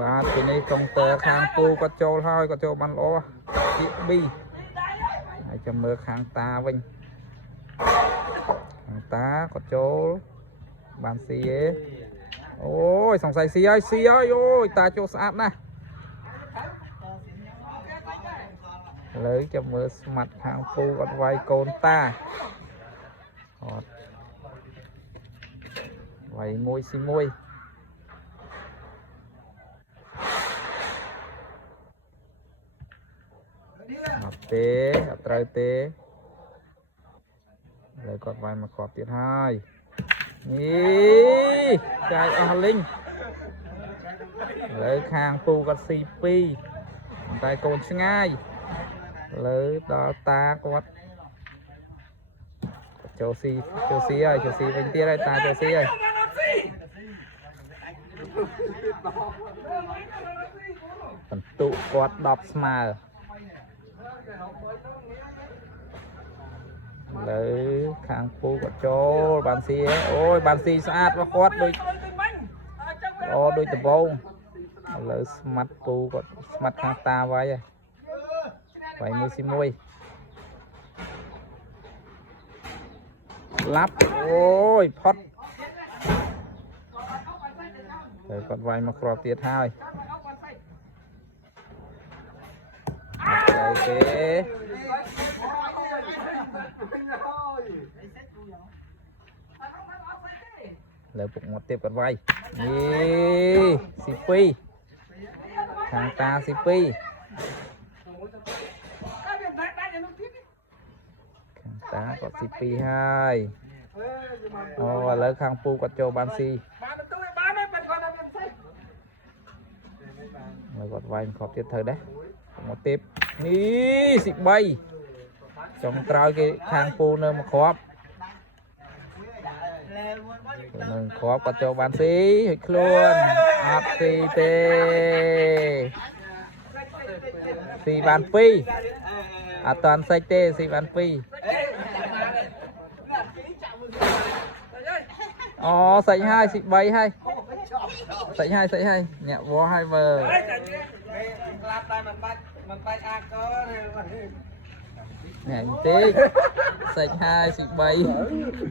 បាទពីនេះកុងទ័រខាងពូគាត់ចូលហើយគាត់ចូលបានល្អពីប៊ីហើយចាំមើលខាងតាវិញខាងតាគាត់ចូលបានស៊ីឯអូយសង្ស័យស៊ីហើយអូយតាចូលស្អាតណាស់លើចាំមើលស្មាត់ខាងពូគាត់វាយកូនតាអត់វាយមួយស៊ីមួយអត់ទេអត់ត្រូវទេលើគាត់វាយមកគ្រាប់ទៀតហើយនេះចាយអស់លីងលើខាងពូគាត់ស៊ី2តែកូនឆ្ងាយលើដល់តាគាត់ចូលស៊ីហើយចូលស៊ីវិញទៀតហើយតាចូលស៊ីហើយបន្ទុកគាត់10ស្មើលើខាងពូគាត់ចូលបានស៊ីអូយបានស៊ីស្អាតរបស់គាត់ដូចដំបូងឥឡូវស្មាត់ពូគាត់ស្មាត់ខាងតាវាយហើយមួយស៊ីមួយឡាប់អូយផុតហើយគាត់វាយមកគ្រាប់ទៀតហើយអត់ត្រូវទេលើពុកមាត់ទៀតគាត់វាយនេះស៊ី2ខាងតាស៊ី2តាគាត់ស៊ី2ហើយអូឥឡូវខាងពូគាត់ចូលបានស៊ីហើយគាត់វាយខប់ទៀតត្រូវដែរមកទៀតនេះស៊ី3ចុងក្រោយគេខាងពូនៅមកគ្រាប់នឹងគ្រាប់គាត់ចូលបានស៊ីហើយខ្លួនអត់ស៊ីទេស៊ីបាន2អត់តាន់សេចទេស៊ីបាន2អូសេចហើយស៊ី3ហើយសេចហើយអ្នកវោហើយមើលក្លាប់តែមិនបាច់អាកនេះទេសេចហើយស៊ី3